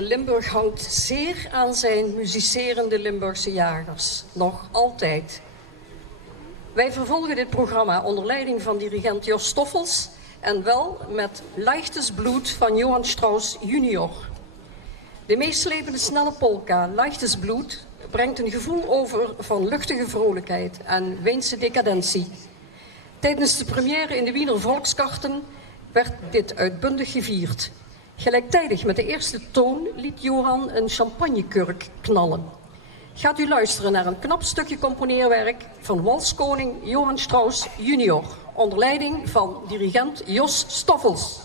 Limburg hangt zeer aan zijn muzicerende Limburgse jagers. Nog altijd. Wij vervolgen dit programma onder leiding van dirigent Jos Stoffels en wel met Leichtes Blut van Johann Strauss junior. De meeslepende snelle polka Leichtes Blut brengt een gevoel over van luchtige vrolijkheid en Weense decadentie. Tijdens de première in de Wiener Volkskarten werd dit uitbundig gevierd. Gelijktijdig met de eerste toon liet Johan een champagnekurk knallen. Gaat u luisteren naar een knap stukje componeerwerk van walskoning Johann Strauss junior, onder leiding van dirigent Jos Stoffels.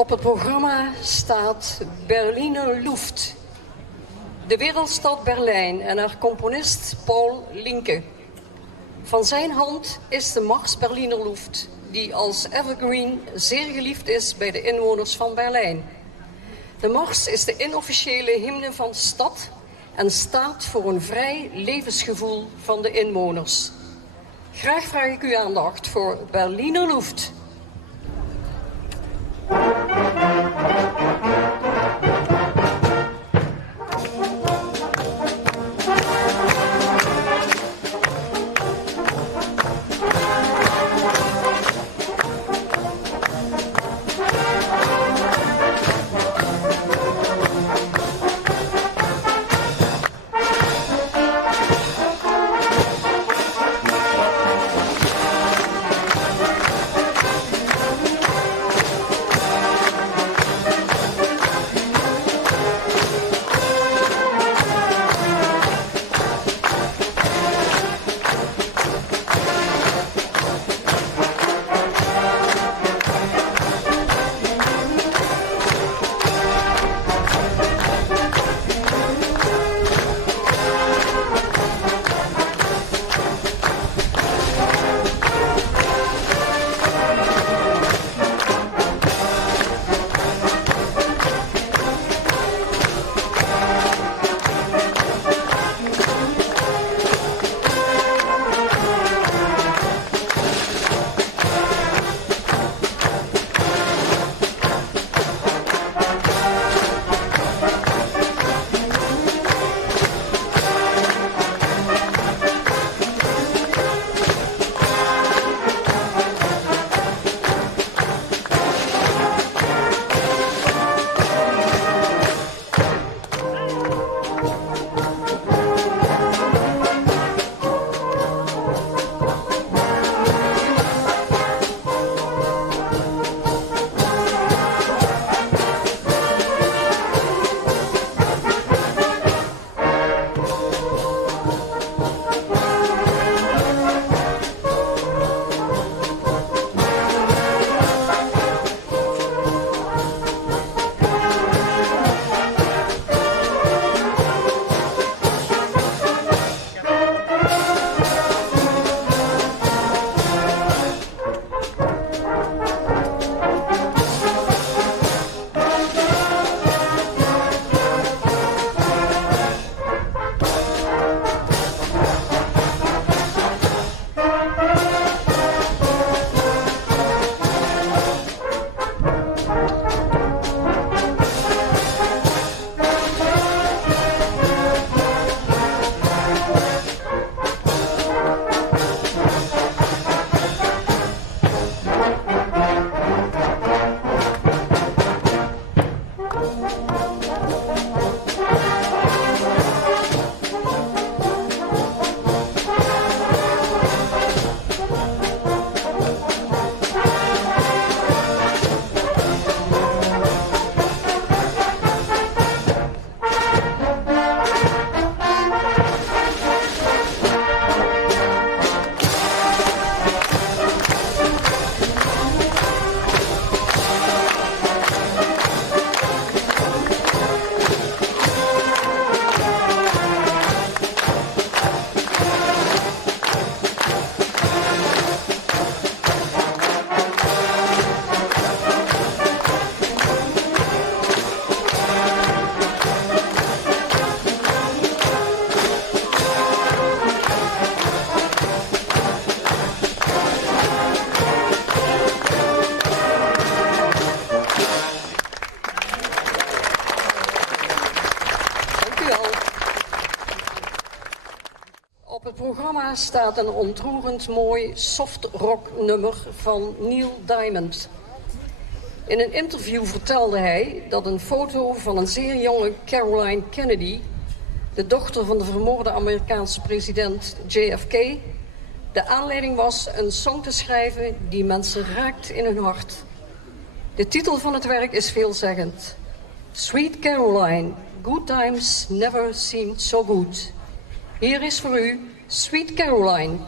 Op het programma staat Berliner Luft, de wereldstad Berlijn en haar componist Paul Linke. Van zijn hand is de Mars Berliner Luft, die als evergreen zeer geliefd is bij de inwoners van Berlijn. De Mars is de inofficiële hymne van de stad en staat voor een vrij levensgevoel van de inwoners. Graag vraag ik uw aandacht voor Berliner Luft. Op het programma staat een ontroerend mooi soft rock nummer van Neil Diamond. In een interview vertelde hij dat een foto van een zeer jonge Caroline Kennedy, de dochter van de vermoorde Amerikaanse president JFK, de aanleiding was een song te schrijven die mensen raakt in hun hart. De titel van het werk is veelzeggend. Sweet Caroline, good times never seemed so good. Hier is voor u Sweet Caroline.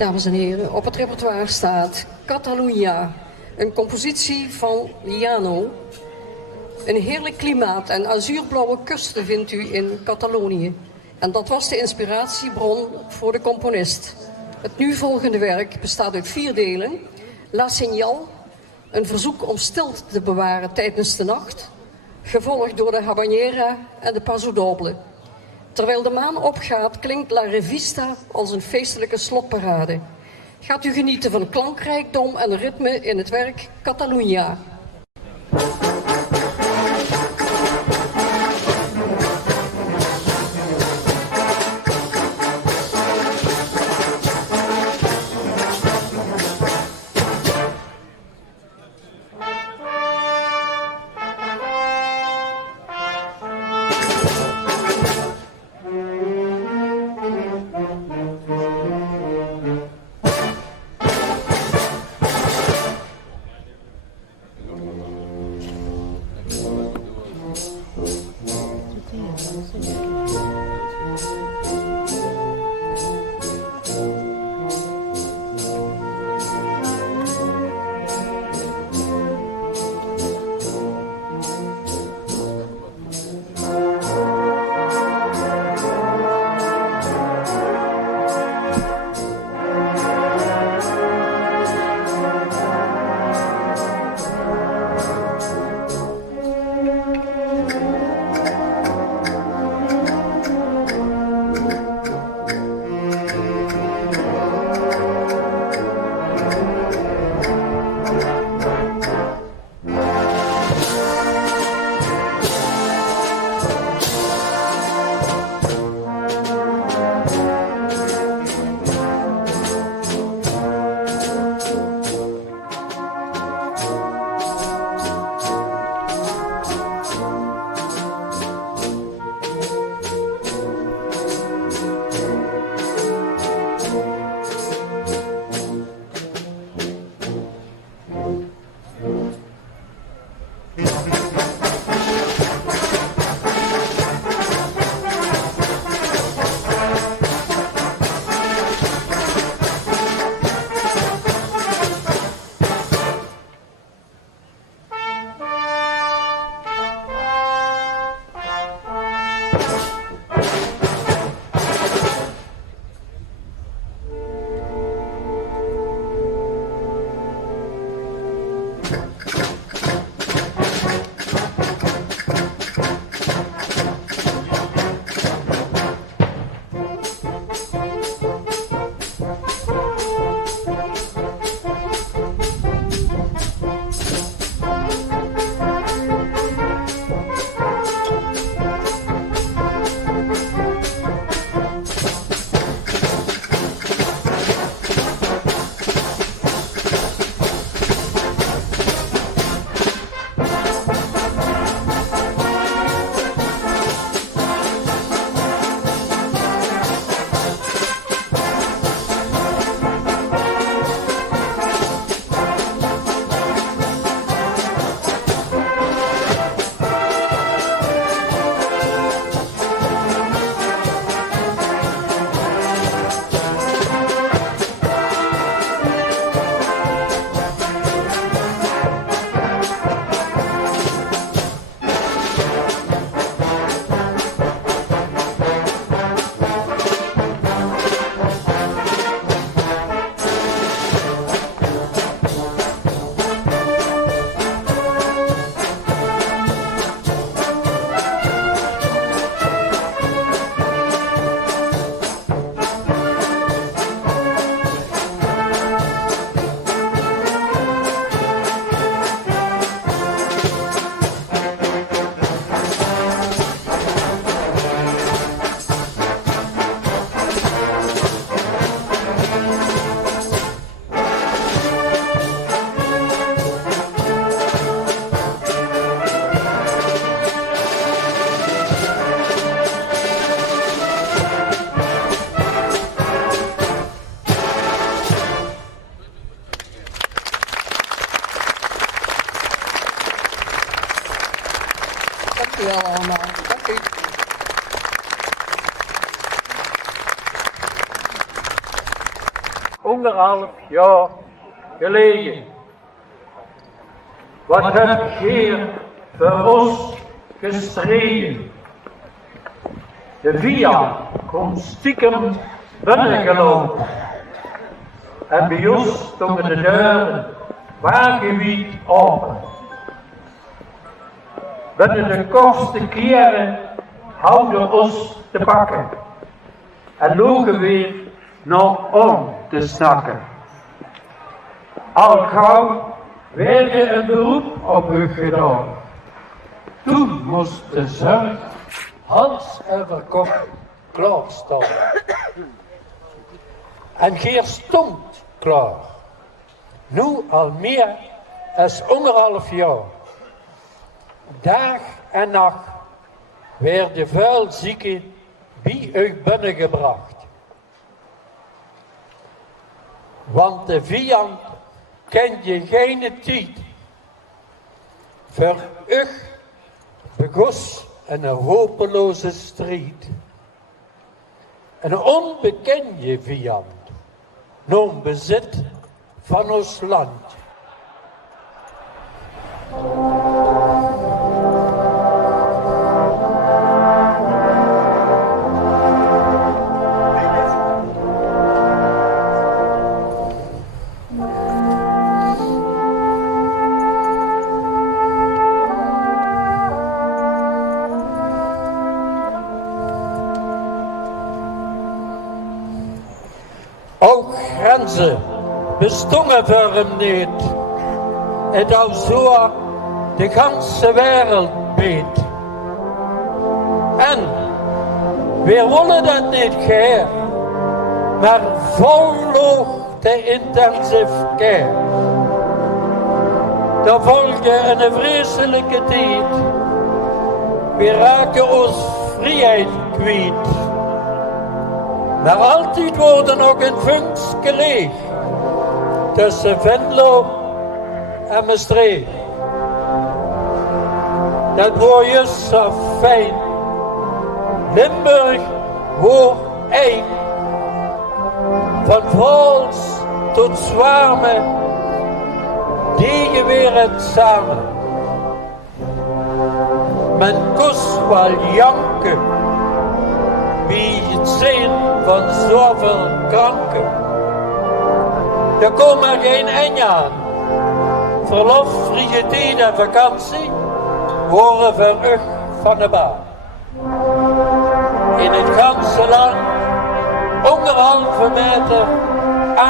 Dames en heren, op het repertoire staat Catalunya, een compositie van Liano. Een heerlijk klimaat en azuurblauwe kusten vindt u in Catalonië. En dat was de inspiratiebron voor de componist. Het nu volgende werk bestaat uit 4 delen. La Señal, een verzoek om stilte te bewaren tijdens de nacht, gevolgd door de habanera en de paso doble. Terwijl de maan opgaat, klinkt La Revista als een feestelijke slotparade. Gaat u genieten van klankrijkdom en ritme in het werk Catalunya. Dank u wel allemaal. Dank u. Anderhalf jaar geleden. Wat heb Geer voor ons gestreden? De vijand komt stiekem binnengelopen. En bij ons stonden de deuren wagenwijd open. Binnen de kortste keren houden ons te pakken. En logen weer nog om te snakken. Al gauw werd er een beroep op u gedaan. Toen moest de zorg hals over kop klaarstaan. En Geer stond klaar. Nu al meer dan 1,5 jaar. Dag en nacht werden vuilzieken bij u binnengebracht. Want de vijand kent je geen tijd. Voor u begos een hopeloze strijd. Een onbekende vijand nam bezit van ons land. Ook grenzen bestonden voor hem niet. Het al zo de ganse wereld beet. En we willen dat niet geheer, maar volloog de intensive care. Daar volgde een vreselijke tijd. We raken ons vrijheid kwijt. Maar altijd wordt er nog een vunkje leeg tussen Venlo en Maastricht. Dat wordt juist zo fijn. Limburg wordt één. Van Vals tot Zwaarme, die weer het samen. Men kost wel janken, wie het zien van zoveel kranken. Er komt er geen eind aan, verlof, vrije tijd en vakantie worden verrucht van de baan. In het ganse land onder 1,5 meter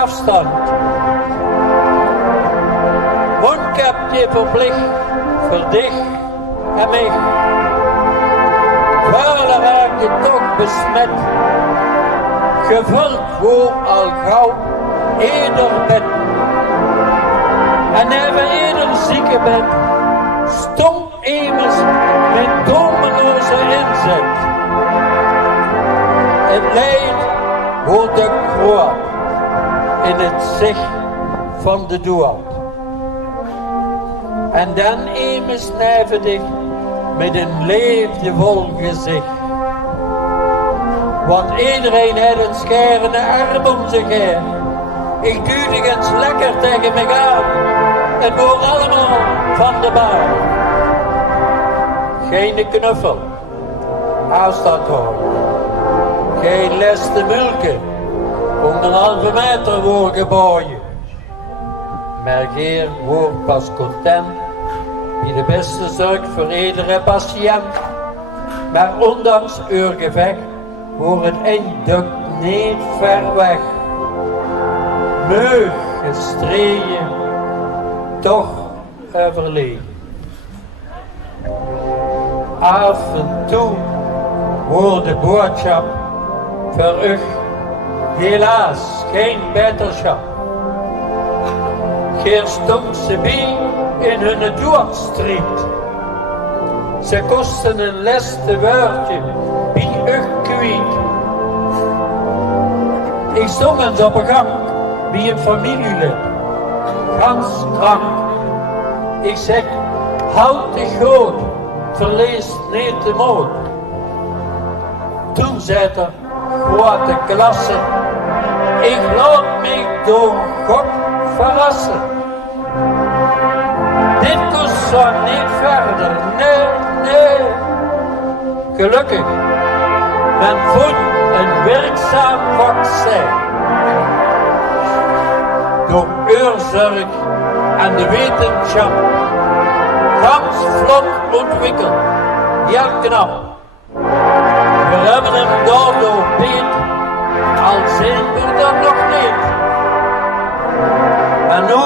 afstand. Mondkapje verplicht voor dich en mij. Vuilen raak je toch besmet. Gevuld voor al gauw ieder bed. En even ieder zieke bed. Stom immers met tomeloze inzet. Het leed wordt de kroon in het zicht van de dood. En dan immers nijverdig met een liefdevol gezicht. Want iedereen heeft een scherende arm om zich heen. Ik duwde eens lekker tegen me aan. En we allemaal van de baan. Geen knuffel, afstand houden. Geen les te mulken, onder 1,5 meter voor gebogen. Maar geen wordt pas content, wie de beste zorg voor iedere patiënt. Maar ondanks uw gevecht, wordt het eindelijk niet ver weg. Meug gestreden, toch overleven. Af en toe wordt de boodschap voor u helaas geen beterschap. Geen stond ze bij in hun doodstrijd. Ze kosten een leste woordje bij u kwijt. Ik zong eens op een gang bij een familielid, gans krank. Ik zeg, houd de groot, verlees niet de moed. Toen zei er, grote klasse, ik laat me door God verrassen. Dit kost zo niet verder, nee. Gelukkig, men vond een werkzaam vaccin. Door uurzorg en de wetenschap, gans vlot ontwikkeld, heel knap. We hebben hem daardoor beet, al zijn we er nog niet. Maar nu,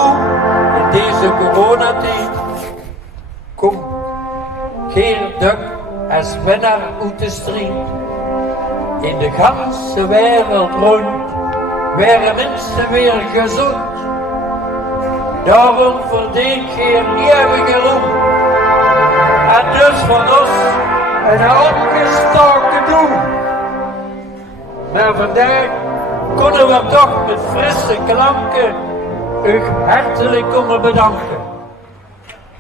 in deze coronatijd, komt geen duk als winnaar uit de strijd. In de ganse wereld rond, waren mensen weer gezond. Daarom verdient geen eeuwige roem. En dus van ons een opgestoken doel. Maar vandaag kunnen we toch met frisse klanken u hartelijk komen bedanken.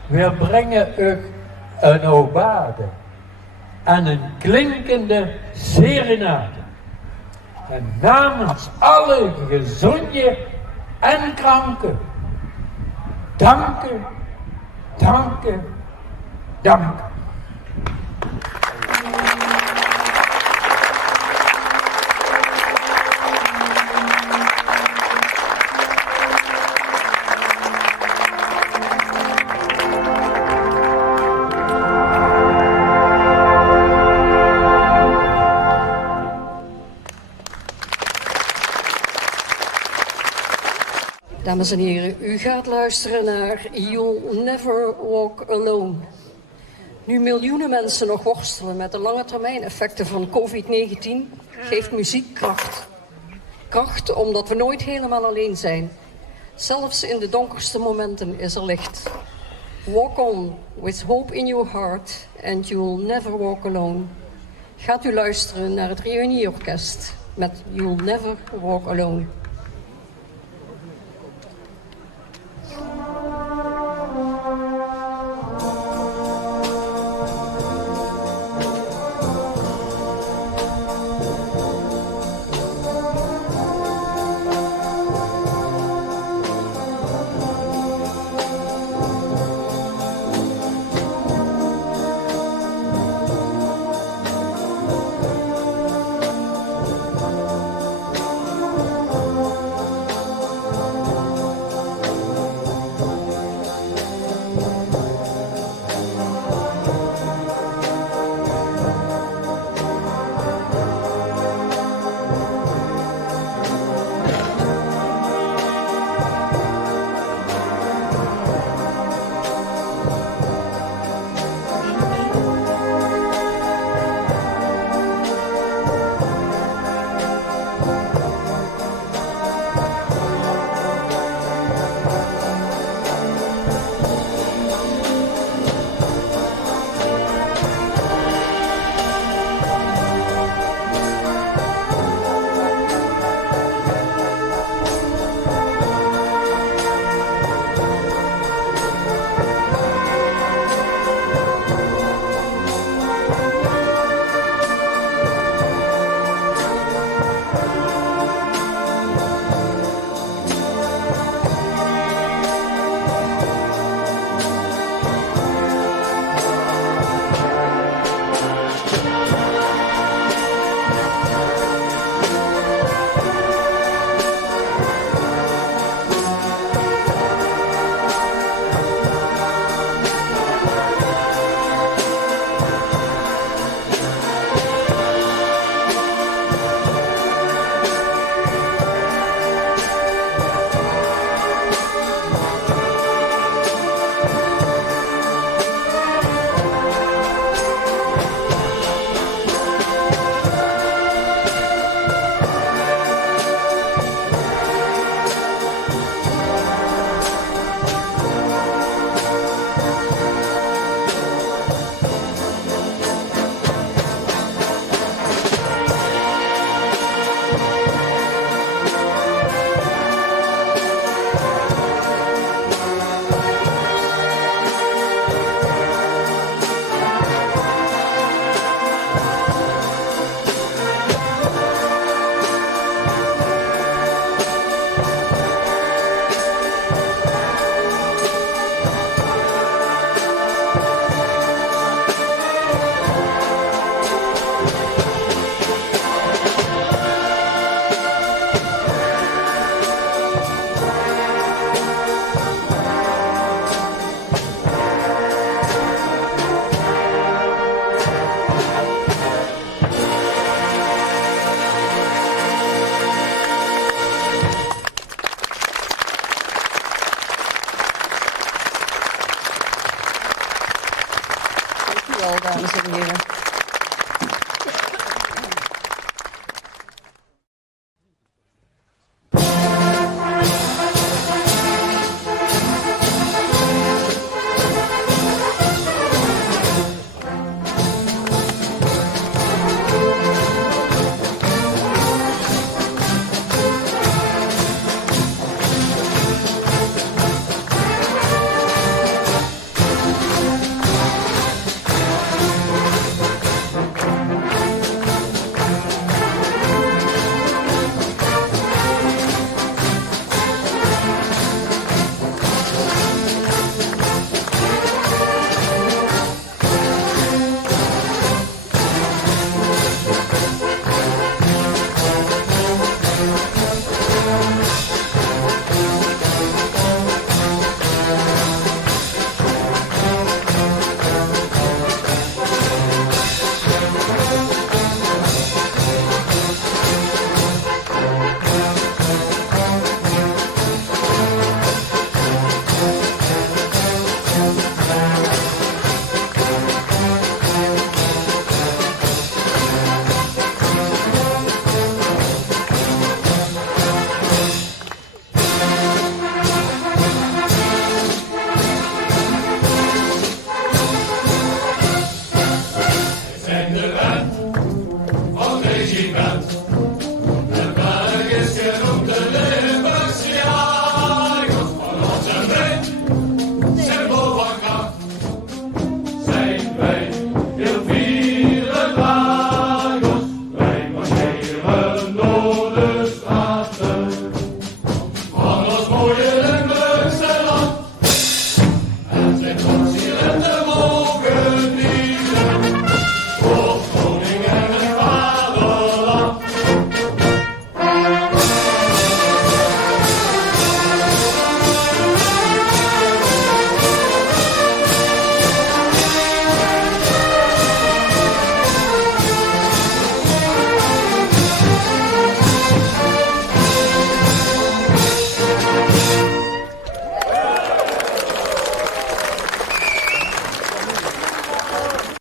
We brengen u een obade en een klinkende serenade. En namens alle gezonden en kranken, danken. Dames en heren, u gaat luisteren naar You'll Never Walk Alone. Nu miljoenen mensen nog worstelen met de lange termijn effecten van COVID-19, geeft muziek kracht. Kracht omdat we nooit helemaal alleen zijn. Zelfs in de donkerste momenten is er licht. Walk on with hope in your heart and you'll never walk alone. Gaat u luisteren naar het Reunieorkest met You'll Never Walk Alone. wel, dames en heren.